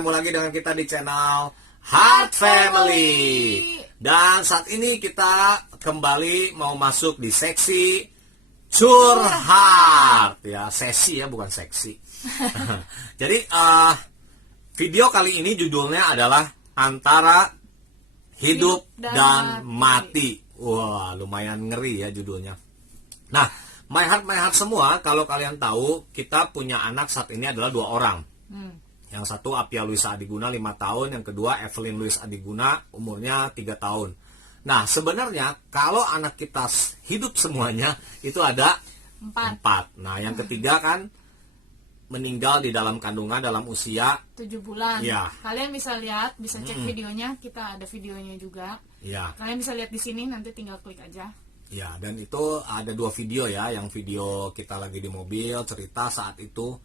ketemu lagi dengan kita di channel Heart Family. Dan saat ini kita kembali mau masuk di seksi curhat. Ya, sesi ya, bukan seksi. Jadi video kali ini judulnya adalah Antara Hidup dan Mati. Wah, lumayan ngeri ya judulnya. Nah, my heart semua, kalau kalian tahu, kita punya anak saat ini adalah 2 orang. Yang satu Apia Luisa Adiguna 5 tahun, yang kedua Evelyn Louis Adiguna umurnya 3 tahun. Nah, sebenarnya kalau anak kita hidup semuanya itu ada 4. Nah, yang ketiga kan meninggal di dalam kandungan dalam usia 7 bulan. Ya. Kalian bisa lihat, bisa cek videonya, kita ada videonya juga. Ya. Kalian bisa lihat di sini, nanti tinggal klik aja. Ya, dan itu ada 2 video ya, yang video kita lagi di mobil cerita saat itu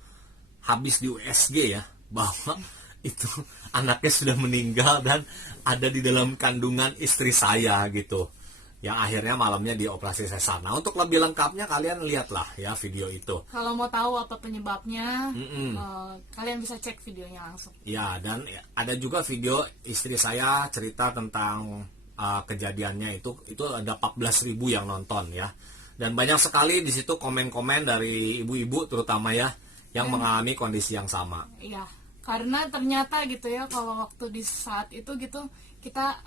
habis di USG ya, bahwa itu anaknya sudah meninggal dan ada di dalam kandungan istri saya gitu. Yang akhirnya malamnya dioperasi sesar. Nah, untuk lebih lengkapnya kalian lihatlah ya video itu. Kalau mau tahu apa penyebabnya, kalian bisa cek videonya langsung. Ya, dan ada juga video istri saya cerita tentang kejadiannya itu ada 14.000 yang nonton ya. Dan banyak sekali di situ komen-komen dari ibu-ibu terutama ya yang mengalami kondisi yang sama. Iya, karena ternyata gitu ya, kalau waktu di saat itu gitu kita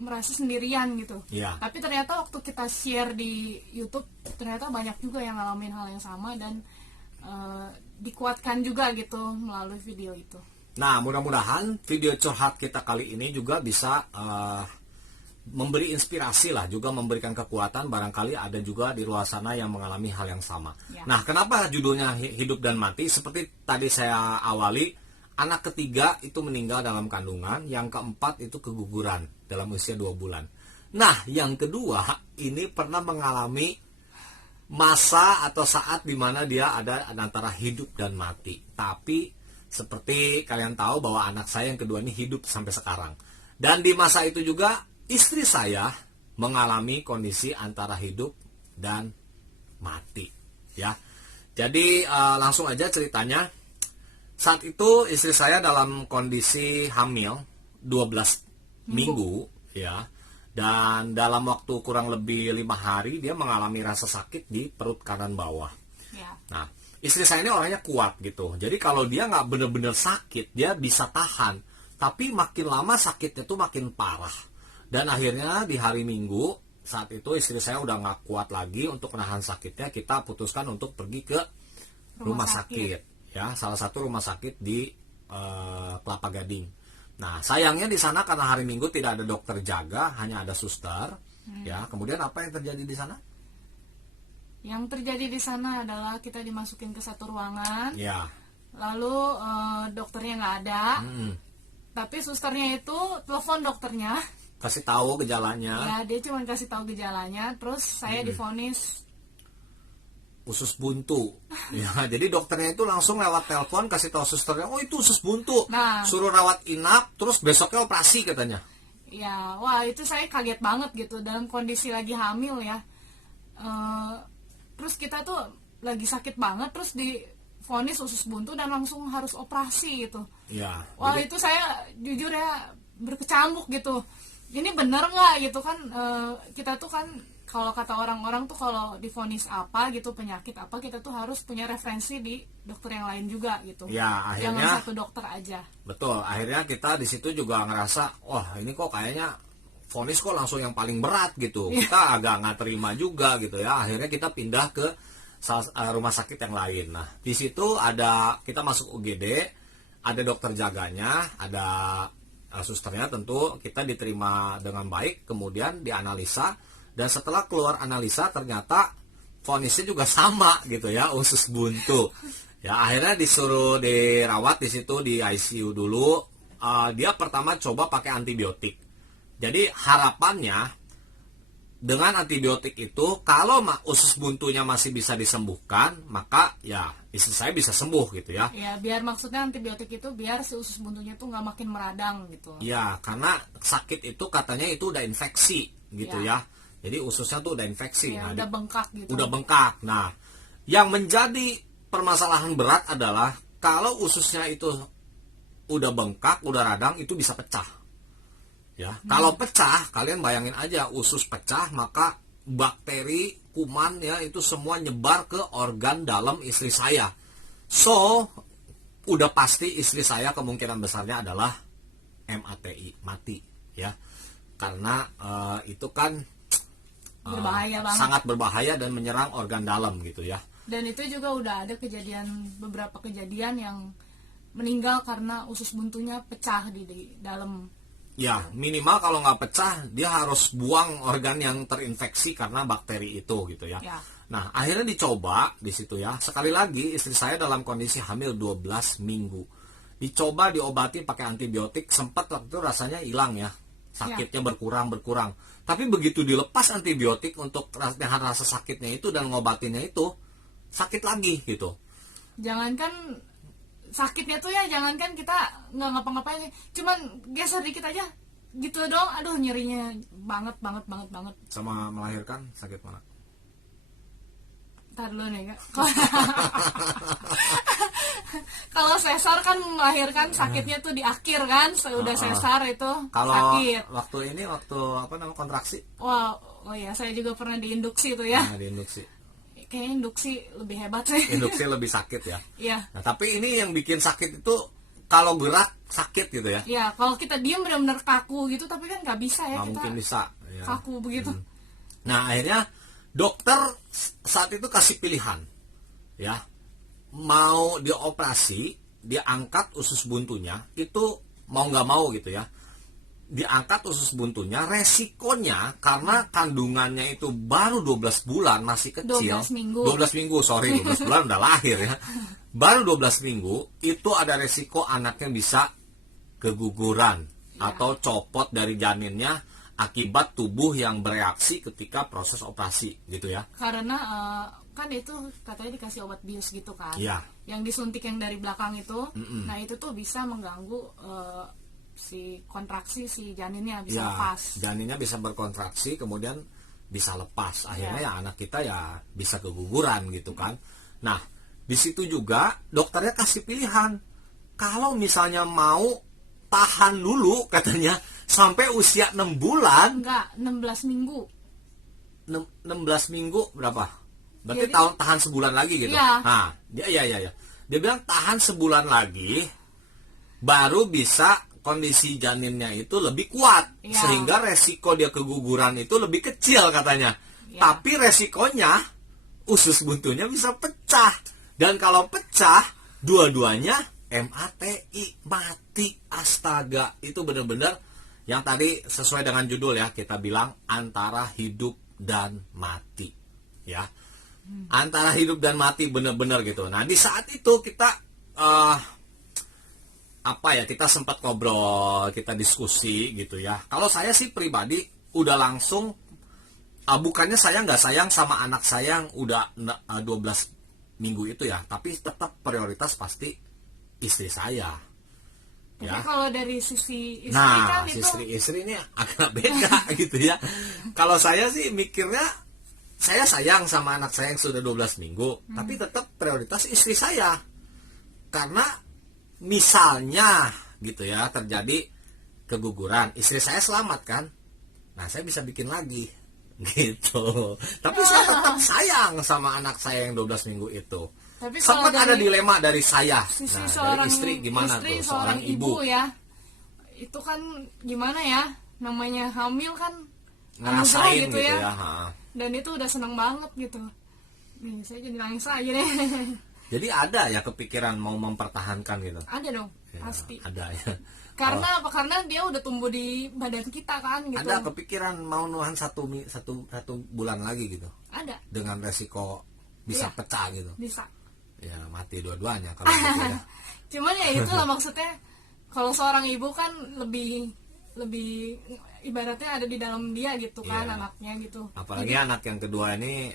merasa sendirian gitu. Iya. Tapi ternyata waktu kita share di YouTube, ternyata banyak juga yang ngalamin hal yang sama dan dikuatkan juga gitu melalui video itu. Nah, mudah-mudahan video curhat kita kali ini juga bisa memberi inspirasi lah, juga memberikan kekuatan. Barangkali ada juga di luar sana yang mengalami hal yang sama. Ya. Nah, kenapa judulnya Hidup dan Mati? Seperti tadi saya awali, anak ketiga itu meninggal dalam kandungan, yang keempat itu keguguran dalam usia 2 bulan. Nah, yang kedua ini pernah mengalami masa atau saat di mana dia ada antara hidup dan mati. Tapi seperti kalian tahu bahwa anak saya yang kedua ini hidup sampai sekarang. Dan di masa itu juga istri saya mengalami kondisi antara hidup dan mati, ya. Jadi langsung aja ceritanya. Saat itu istri saya dalam kondisi hamil 12 minggu, ya. Dan dalam waktu kurang lebih 5 hari dia mengalami rasa sakit di perut kanan bawah. Ya. Nah, istri saya ini orangnya kuat gitu. Jadi kalau dia nggak bener-bener sakit, dia bisa tahan. Tapi makin lama sakitnya tuh makin parah. Dan akhirnya di hari Minggu, saat itu istri saya udah nggak kuat lagi untuk menahan sakitnya. Kita putuskan untuk pergi ke rumah sakit. Ya, salah satu rumah sakit di Kelapa Gading. Nah, sayangnya di sana karena hari Minggu tidak ada dokter jaga, hanya ada suster. Ya, kemudian apa yang terjadi di sana? Yang terjadi di sana adalah kita dimasukin ke satu ruangan. Ya. Lalu dokternya nggak ada. Tapi susternya itu telepon dokternya. Kasih tahu gejalanya. Ya, dia cuma kasih tahu gejalanya. Terus saya divonis usus buntu. Ya, jadi dokternya itu langsung lewat telepon kasih tahu susternya, oh itu usus buntu. Nah, suruh rawat inap, terus besoknya operasi katanya. Ya, wah itu saya kaget banget gitu dalam kondisi lagi hamil ya. Terus kita tuh lagi sakit banget, terus divonis usus buntu dan langsung harus operasi gitu. Ya. Wah itu saya jujur ya berkecamuk gitu. Ini bener nggak gitu kan? Kita tuh kan kalau kata orang-orang tuh kalau divonis apa gitu, penyakit apa, kita tuh harus punya referensi di dokter yang lain juga gitu. Ya, akhirnya jangan satu dokter aja. Betul, akhirnya kita di situ juga ngerasa, wah ini kok kayaknya vonis kok langsung yang paling berat gitu. Kita agak nggak terima juga gitu ya. Akhirnya kita pindah ke rumah sakit yang lain. Nah, di situ kita masuk UGD, ada dokter jaganya, ada susternya, tentu kita diterima dengan baik, kemudian dianalisa, dan setelah keluar analisa ternyata vonisnya juga sama gitu ya, usus buntu. Ya, akhirnya disuruh dirawat di situ di ICU dulu. Dia pertama coba pakai antibiotik. Jadi harapannya dengan antibiotik itu kalau usus buntunya masih bisa disembuhkan, maka ya istri saya bisa sembuh gitu ya. Ya, biar maksudnya antibiotik itu biar si usus buntunya tuh nggak makin meradang gitu. Ya, karena sakit itu katanya itu udah infeksi gitu ya. Jadi ususnya tuh udah infeksi. Ya, nah, udah bengkak gitu. Udah bengkak. Nah, yang menjadi permasalahan berat adalah kalau ususnya itu udah bengkak, udah radang, itu bisa pecah. Ya, kalau pecah, kalian bayangin aja usus pecah, maka bakteri, kuman ya itu semua nyebar ke organ dalam istri saya. So, udah pasti istri saya kemungkinan besarnya adalah MATI, mati ya. Karena itu kan Berbahaya banget. sangat berbahaya dan menyerang organ dalam gitu ya. Dan itu juga udah ada beberapa kejadian yang meninggal karena usus buntunya pecah di dalam. Ya, minimal kalau nggak pecah, dia harus buang organ yang terinfeksi karena bakteri itu gitu ya. Ya. Nah, akhirnya dicoba di situ ya. Sekali lagi, istri saya dalam kondisi hamil 12 minggu. Dicoba diobati pakai antibiotik, sempat waktu itu rasanya hilang ya. Sakitnya berkurang. Tapi begitu dilepas antibiotik untuk nahan rasa sakitnya itu dan ngobatinnya itu, sakit lagi gitu. Jangankan sakitnya tuh ya, jangankan kita nggak ngapa-ngapain, cuman geser dikit aja gitu dong, aduh nyerinya banget. Sama melahirkan sakit mana? Ntar dulu nih Kak. Kalau sesar kan melahirkan sakitnya tuh di akhir kan, sudah sesar itu Kalau sakit. waktu apa namanya kontraksi? Wah, oh ya saya juga pernah diinduksi tuh ya. Nah, diinduksi. Kayaknya induksi lebih hebat sih. Induksi lebih sakit ya. Iya. Nah, tapi ini yang bikin sakit itu kalau gerak sakit gitu ya. Ya, kalau kita diem benar-benar kaku gitu, tapi kan nggak bisa ya Nggak kita mungkin bisa. Ya. kaku begitu. Nah, akhirnya dokter saat itu kasih pilihan, ya, mau dioperasi, dia angkat usus buntunya, itu mau nggak mau gitu ya, diangkat usus buntunya, resikonya karena kandungannya itu baru 12 bulan, masih kecil, 12 minggu. 12 minggu, sorry, 12 bulan udah lahir ya, baru 12 minggu, itu ada resiko anaknya bisa keguguran atau copot dari janinnya akibat tubuh yang bereaksi ketika proses operasi gitu ya. Karena kan itu katanya dikasih obat bius gitu kan. Iya. Yang disuntik yang dari belakang itu, nah itu tuh bisa mengganggu si kontraksi si janinnya bisa Ya, lepas. janinnya bisa berkontraksi kemudian bisa lepas. Akhirnya ya anak kita ya bisa keguguran gitu kan. Nah, di situ juga dokternya kasih pilihan. Kalau misalnya mau tahan dulu katanya sampai usia 6 bulan. Enggak, 16 minggu. 16 minggu berapa? Berarti Jadi- tahan sebulan lagi gitu. Iya. Nah, ya. Dia bilang tahan sebulan lagi baru bisa kondisi janinnya itu lebih kuat Iya. sehingga resiko dia keguguran itu lebih kecil katanya. Iya. Tapi resikonya usus buntunya bisa pecah. Dan kalau pecah dua-duanya MATI, mati. Astaga, itu benar-benar yang tadi sesuai dengan judul ya, kita bilang antara hidup dan mati ya, antara hidup dan mati benar-benar gitu. Nah, di saat itu kita kita sempat ngobrol, kita diskusi gitu ya. Kalau saya sih pribadi udah langsung bukannya saya nggak sayang sama anak saya yang udah 12 minggu itu ya, tapi tetap prioritas pasti istri saya. Tapi Ya. kalau dari sisi istri Nah, kan itu istri ini agak beda gitu ya. Kalau saya sih mikirnya, saya sayang sama anak saya yang sudah 12 minggu, tapi tetap prioritas istri saya. Karena misalnya gitu ya, terjadi keguguran, istri saya selamat kan, nah saya bisa bikin lagi gitu. Tapi saya tetap sayang sama anak saya yang 12 minggu itu. Tapi Sempat kalau ada dari dilema dari saya. sisi Nah, seorang dari istri gimana istri, tuh? Seorang ibu. ya. Itu kan gimana ya? Namanya hamil kan Ngerasain anugerah gitu ya. Ha. Dan itu udah seneng banget gitu. Nih, saya jadi nangis aja deh. Jadi ada ya kepikiran mau mempertahankan gitu. Ada dong, Ya, pasti. ada ya. Karena apa? Karena dia udah tumbuh di badan kita kan gitu. Ada kepikiran mau nuhan satu bulan lagi gitu Ada, dengan resiko bisa Iya. pecah gitu. bisa. Ya mati dua-duanya kalau gitu ya. Cuman ya itulah maksudnya, kalau seorang ibu kan lebih ibaratnya ada di dalam dia gitu kan, Iya. anaknya gitu. Apalagi anak yang kedua ini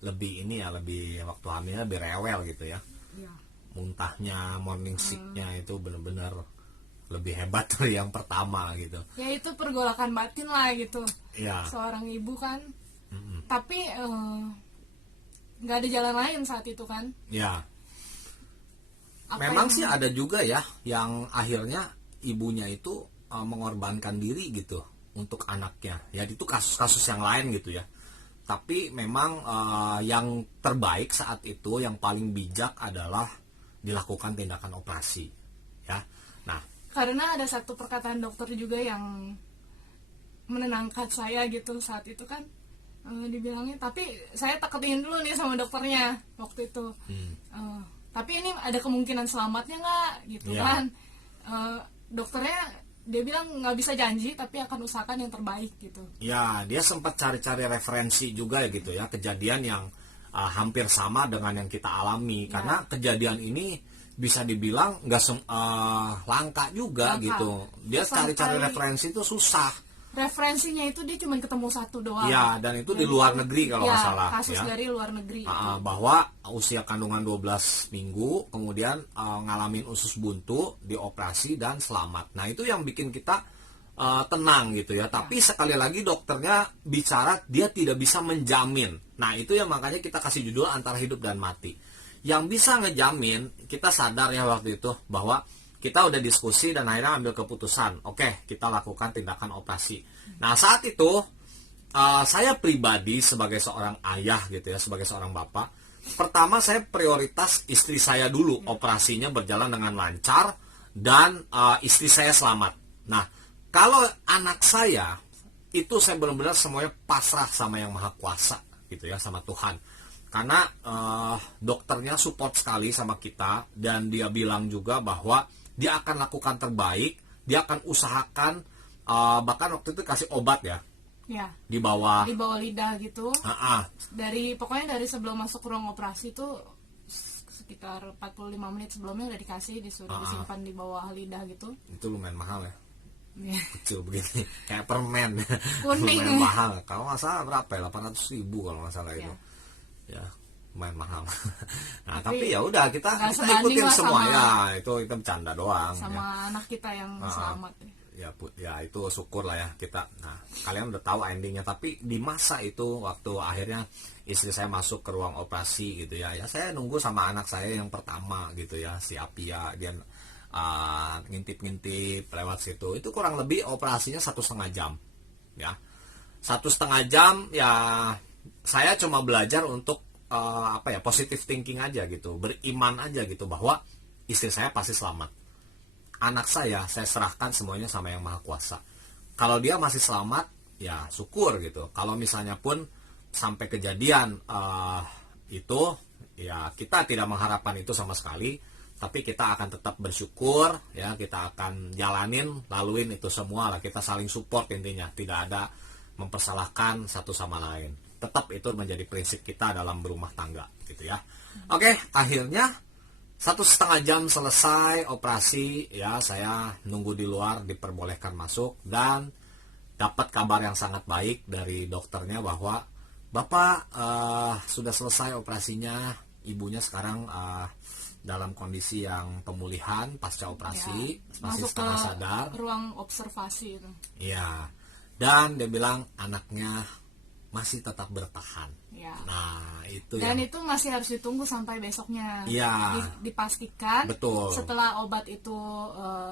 lebih waktu hamilnya lebih rewel gitu ya. Iya. Muntahnya, morning sicknya itu benar-benar lebih hebat dari yang pertama gitu. Ya itu pergolakan batin lah gitu. Ya. Seorang ibu kan. Tapi nggak ada jalan lain saat itu kan. Ya. memang sih ada juga ya yang akhirnya ibunya itu mengorbankan diri gitu untuk anaknya. Ya itu kasus-kasus yang lain gitu ya. Tapi memang yang terbaik saat itu, yang paling bijak adalah dilakukan tindakan operasi. Ya. Nah, karena ada satu perkataan dokter juga yang menenangkan saya gitu saat itu kan, dibilangnya, tapi saya teketin dulu nih sama dokternya waktu itu. Tapi ini ada kemungkinan selamatnya nggak gitu Iya. kan. Dokternya dia bilang nggak bisa janji tapi akan usahakan yang terbaik gitu. ya dia sempat cari-cari referensi juga ya gitu ya, kejadian yang hampir sama dengan yang kita alami. Karena kejadian ini bisa dibilang nggak langka juga Langka. gitu. Dia Sampai- cari-cari referensi itu susah. Referensinya itu dia cuma ketemu satu doang. Ya, dan itu di luar negeri kalau ya, nggak salah. kasus Ya. dari luar negeri. Bahwa usia kandungan 12 minggu kemudian ngalamin usus buntu, dioperasi dan selamat. Nah itu yang bikin kita tenang gitu ya. Tapi sekali lagi dokternya bicara dia tidak bisa menjamin. Nah itu yang makanya kita kasih judul antara hidup dan mati. Yang bisa ngejamin, kita sadar ya waktu itu bahwa kita udah diskusi dan akhirnya ambil keputusan, oke, kita lakukan tindakan operasi. Nah saat itu saya pribadi sebagai seorang ayah gitu ya, sebagai seorang bapak, pertama saya prioritas istri saya dulu, operasinya berjalan dengan lancar dan istri saya selamat. Nah kalau anak saya itu saya benar-benar semuanya pasrah sama yang maha kuasa gitu ya, sama Tuhan. Karena dokternya support sekali sama kita dan dia bilang juga bahwa dia akan lakukan terbaik, dia akan usahakan, bahkan waktu itu kasih obat ya, Ya, di bawah. di bawah lidah gitu. Ah, Pokoknya dari sebelum masuk ruang operasi itu sekitar 45 menit sebelumnya udah dikasih, disuruh disimpan di bawah lidah gitu. itu lumayan mahal ya, Ya. kecil begini, kayak permen. Kuning. Lumayan mahal. Kalau nggak salah berapa ya, 800.000 kalau nggak salah itu. Ya, lumayan mahal. Nah, tapi ya udah kita nggak sebanding ikutin lah semua sama- ya, itu kita bercanda doang. Ya. Sama anak kita yang selamat. Ya itu syukur lah ya kita. Nah kalian udah tahu endingnya, tapi di masa itu waktu akhirnya istri saya masuk ke ruang operasi gitu ya, saya nunggu sama anak saya yang pertama gitu ya, si Apia. Dia ngintip-ngintip lewat situ. Itu kurang lebih operasinya 1,5 jam ya, 1,5 jam ya. Saya cuma belajar untuk positive thinking aja gitu, beriman aja gitu bahwa istri saya pasti selamat. Anak saya serahkan semuanya sama yang maha kuasa. Kalau dia masih selamat, ya syukur gitu. Kalau misalnya pun sampai kejadian itu, ya kita tidak mengharapkan itu sama sekali. Tapi kita akan tetap bersyukur, ya kita akan jalanin, laluin itu semua lah. Kita saling support intinya, tidak ada mempersalahkan satu sama lain. Tetap itu menjadi prinsip kita dalam berumah tangga, gitu ya. Oke, akhirnya 1,5 jam selesai operasi ya, saya nunggu di luar diperbolehkan masuk dan dapat kabar yang sangat baik dari dokternya bahwa Bapak sudah selesai operasinya, ibunya sekarang dalam kondisi yang pemulihan pasca operasi, masih Masuk ke setengah sadar. ruang observasi itu. Iya. Dan dia bilang anaknya masih tetap bertahan. Ya. Nah, itu Dan yang itu masih harus ditunggu sampai besoknya. Iya. Dipastikan Betul. setelah obat itu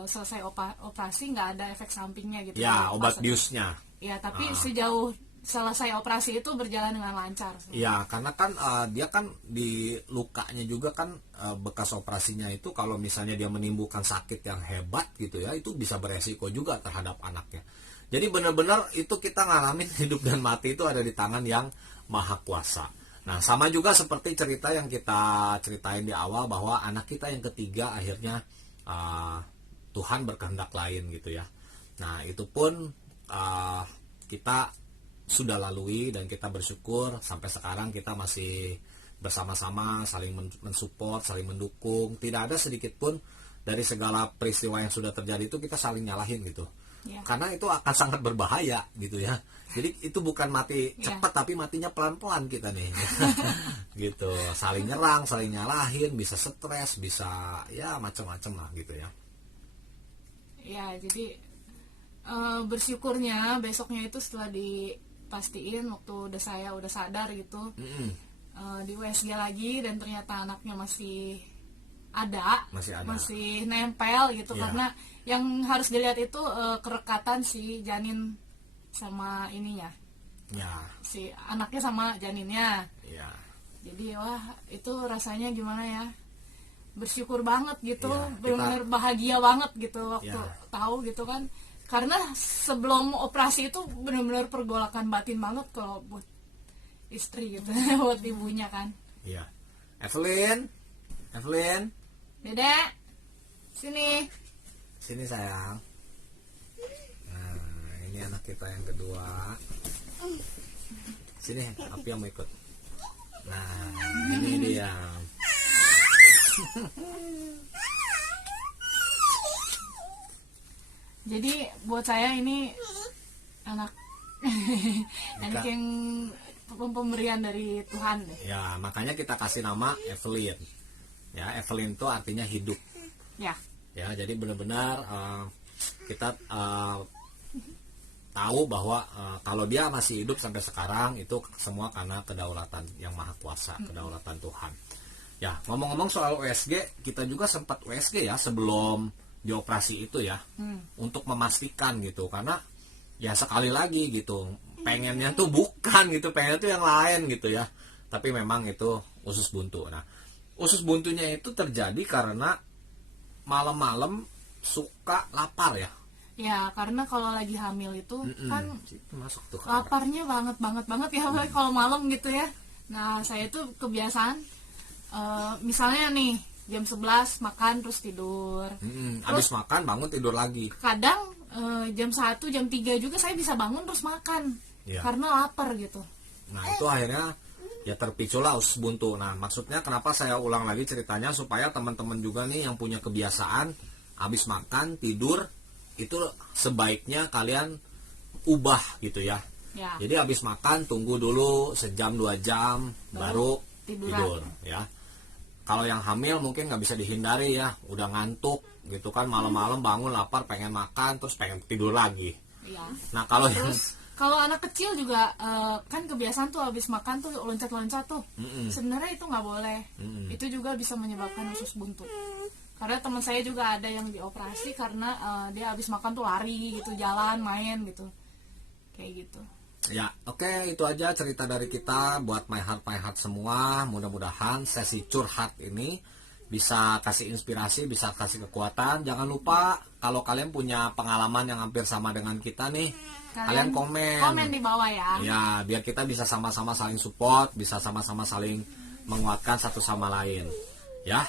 selesai operasi nggak ada efek sampingnya gitu. ya obat Pas- biusnya. Ya, tapi sejauh selesai operasi itu berjalan dengan lancar. Ya, karena kan dia kan di lukanya juga kan bekas operasinya itu kalau misalnya dia menimbulkan sakit yang hebat gitu ya, itu bisa beresiko juga terhadap anaknya. Jadi benar-benar itu kita ngalamin hidup dan mati itu ada di tangan yang maha kuasa. Nah, sama juga seperti cerita yang kita ceritain di awal bahwa anak kita yang ketiga akhirnya Tuhan berkehendak lain gitu ya. Nah, itu pun kita sudah lalui dan kita bersyukur sampai sekarang kita masih bersama-sama saling mensupport, saling mendukung. Tidak ada sedikit pun dari segala peristiwa yang sudah terjadi itu kita saling nyalahin gitu. Ya. Karena itu akan sangat berbahaya gitu ya. Jadi itu bukan mati cepat tapi matinya pelan-pelan kita nih. Gitu. Saling nyerang, saling nyalahin, bisa stres, bisa ya macam-macam lah gitu ya. Ya, jadi bersyukurnya besoknya itu setelah dipastiin waktu saya udah sadar gitu, di USG lagi dan ternyata anaknya masih Masih ada. masih nempel gitu. Iya. Karena yang harus dilihat itu kerekatan si janin sama ininya, Ya, si anaknya sama janinnya. ya. Jadi wah itu rasanya gimana ya, bersyukur banget gitu, Iya, benar-benar bahagia banget gitu waktu Iya. tahu gitu kan. Karena sebelum operasi itu benar-benar pergolakan batin banget kalau buat istri gitu, buat ibunya kan. Iya. Evelyn, Dedek, sini. sini sayang. Nah, ini anak kita yang kedua. Sini, Api yang mau ikut. Nah, ini dia. Jadi buat saya ini anak anak yang pemberian dari Tuhan deh. Ya, makanya kita kasih nama Evelyn. Ya, Evelyn itu artinya hidup. Ya, Ya, jadi benar-benar kita tahu bahwa kalau dia masih hidup sampai sekarang itu semua karena kedaulatan yang maha kuasa, kedaulatan Tuhan. Ya, ngomong-ngomong soal USG, kita juga sempat USG ya sebelum dioperasi itu ya, untuk memastikan gitu, karena ya sekali lagi gitu, pengennya tuh bukan gitu, pengennya tuh yang lain gitu ya, tapi memang itu usus buntu. Nah, usus buntunya itu terjadi karena malam-malam suka lapar ya. ya karena kalau lagi hamil itu kan Itu masuk tuh. laparnya banget ya, apalagi kalau malam gitu ya. Nah saya tuh kebiasaan misalnya nih jam 11 makan terus tidur. Habis makan bangun tidur lagi. Kadang jam 1 jam 3 juga saya bisa bangun terus makan, Iya. karena lapar gitu. Nah, itu akhirnya ya terpiculah usus buntu. Nah, maksudnya kenapa saya ulang lagi ceritanya supaya teman-teman juga nih yang punya kebiasaan habis makan tidur itu sebaiknya kalian ubah gitu ya. Ya. Jadi habis makan tunggu dulu sejam 2 jam baru tiduran. tidur ya. Kalau yang hamil mungkin nggak bisa dihindari ya, udah ngantuk gitu kan, malam-malam bangun lapar pengen makan terus pengen tidur lagi. Iya. Nah, kalau yang Terus kalau anak kecil juga kan kebiasaan tuh habis makan tuh loncat-loncat tuh. Sebenarnya itu nggak boleh. Itu juga bisa menyebabkan usus buntu. Karena teman saya juga ada yang dioperasi karena dia habis makan tuh lari gitu, jalan, main gitu. Kayak gitu. Ya, oke, itu aja cerita dari kita buat my heart semua. Mudah-mudahan sesi curhat ini bisa kasih inspirasi, bisa kasih kekuatan. Jangan lupa kalau kalian punya pengalaman yang hampir sama dengan kita nih, kalian komen di bawah ya. Ya, biar kita bisa sama-sama saling support, bisa sama-sama saling menguatkan satu sama lain. Ya,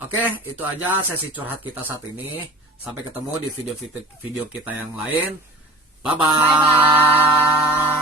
oke, itu aja sesi curhat kita saat ini. Sampai ketemu di video kita yang lain. Bye-bye.